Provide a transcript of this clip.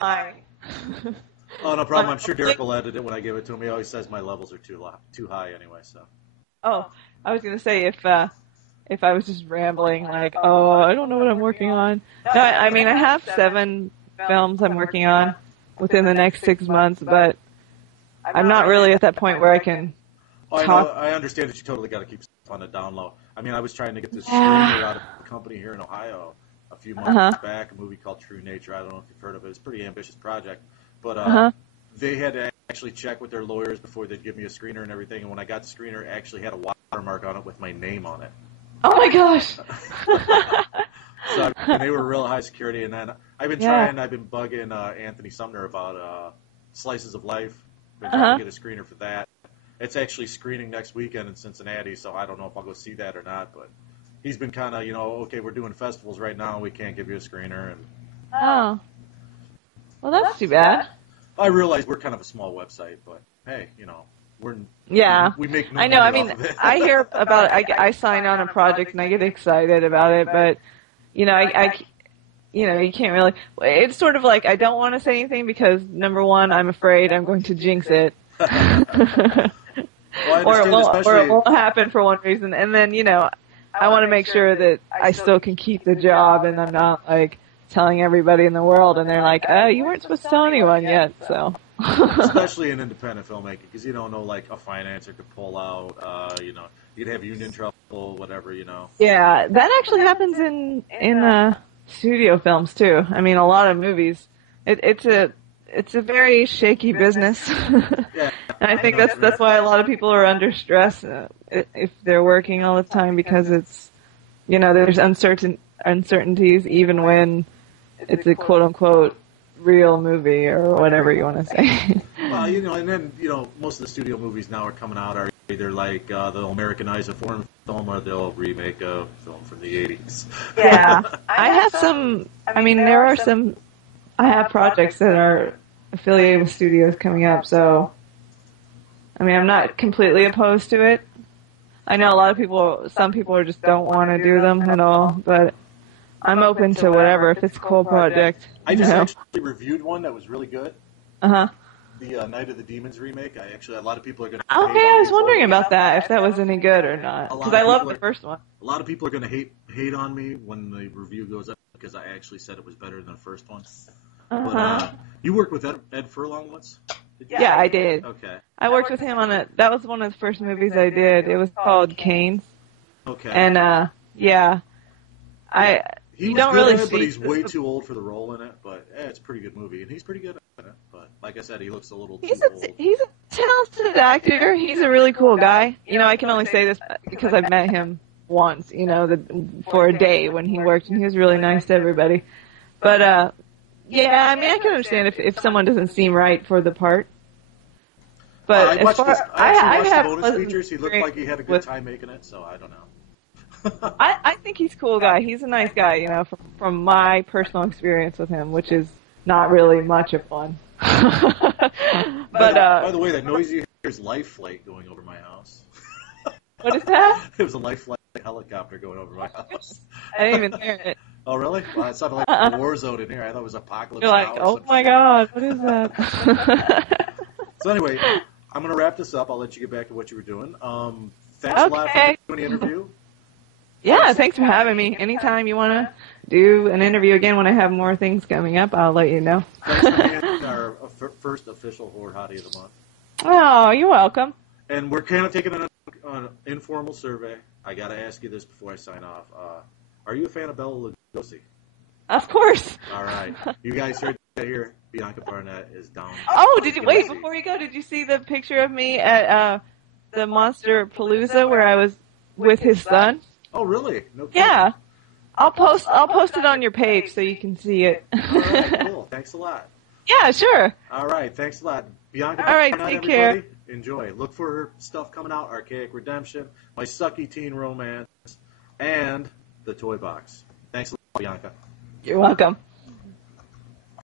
high. Oh, no problem. I'm sure Derek will edit it when I give it to him. He always says my levels are too high anyway. So. Oh, I was gonna say if I was just rambling like, oh, I don't know what I'm working on. No, I mean I have 7 films I'm working on within the next 6 months, but I'm not really at that point where I can talk. I understand that you totally got to keep stuff on the down low. I mean, I was trying to get this screener out of a company here in Ohio a few months back, a movie called True Nature. I don't know if you've heard of it. It's a pretty ambitious project. But they had to actually check with their lawyers before they'd give me a screener and everything. And when I got the screener, it actually had a watermark on it with my name on it. Oh, my gosh. So I mean, they were real high security. And then I've been bugging Anthony Sumner about Slices of Life. Been trying to get a screener for that. It's actually screening next weekend in Cincinnati, so I don't know if I'll go see that or not. But he's been kind of, okay, we're doing festivals right now. We can't give you a screener. And oh. Well, that's too bad. I realize we're kind of a small website, but hey, we make no I know. I money mean, off of it. I hear about it. I sign on a project and I get excited about it, but you can't really. It's sort of like I don't want to say anything because number one, I'm afraid I'm going to jinx it, or it won't happen for one reason, and then I want to make sure that I still can keep the job and I'm not like telling everybody in the world, and they're like, "Oh, you weren't supposed to tell anyone yet." So, especially in independent filmmaking, because you don't know, like a financer could pull out, you'd have union trouble, whatever, Yeah, that actually happens in studio films too. I mean, a lot of movies. It's a very shaky business, Yeah, and I think that's why a lot of people are under stress if they're working all the time because it's there's uncertainties even when it's a quote unquote real movie or whatever you want to say. Well, and then most of the studio movies now are coming out are either like they'll Americanize a foreign film or they'll remake a film from the 80s. Yeah, I have some. I mean, there are some. I have projects that are affiliated with studios coming up, so I mean, I'm not completely opposed to it. I know some people just don't want to do them at all, but I'm open to whatever if it's a cool project. I just actually reviewed one that was really good. The Night of the Demons remake. A lot of people are going to. Okay, I was wondering about that, if that was any good or not, because I love the first one. A lot of people are going to hate on me when the review goes up because I actually said it was better than the first one. But you worked with Ed Furlong once? Yeah, I did. Okay. I worked with him on that was one of the first movies I did. It was called Canes. Okay. And He you was don't good really at it, see but he's way too old for the role in it. But it's a pretty good movie, and he's pretty good at it. But like I said, he looks a little too old. He's a talented actor. He's a really cool guy. I can only say this because I've met him once, for a day when he worked, and he was really nice to everybody. But yeah, I mean, I can understand if someone doesn't seem right for the part. But I watched the bonus features. He looked like he had a good time making it, so I don't know. I think he's a cool guy. He's a nice guy, from my personal experience with him, which is not really much of one. By the way, that noise you hear is life flight going over my house. What is that? It was a life flight helicopter going over my house. I didn't even hear it. Oh, really? Well, it sounded like a war zone in here. I thought it was apocalypse. You're like, oh my god, what is that? So anyway, I'm going to wrap this up. I'll let you get back to what you were doing. Thanks a lot for doing the interview. Yeah, thanks for having me. Anytime you want to do an interview again when I have more things coming up, I'll let you know. Thanks for being our first official Horror Hottie of the month. Oh, you're welcome. And we're kind of taking an informal survey. I got to ask you this before I sign off. Are you a fan of Bela Lugosi? Of course. All right. You guys heard that here. Bianca Barnett is down. Oh, before you go, did you see the picture of me at the Monster Palooza where I was with his son? Oh, really? No kidding. Yeah. I'll post it on your page so you can see it. All right, cool. Thanks a lot. Yeah, sure. All right, thanks a lot. Bianca, all right, Barnett, take everybody. Care. Enjoy. Look for her stuff coming out, Archaic Redemption, My Sucky Teen Romance, and The Toy Box. Thanks a lot, Bianca. You're welcome.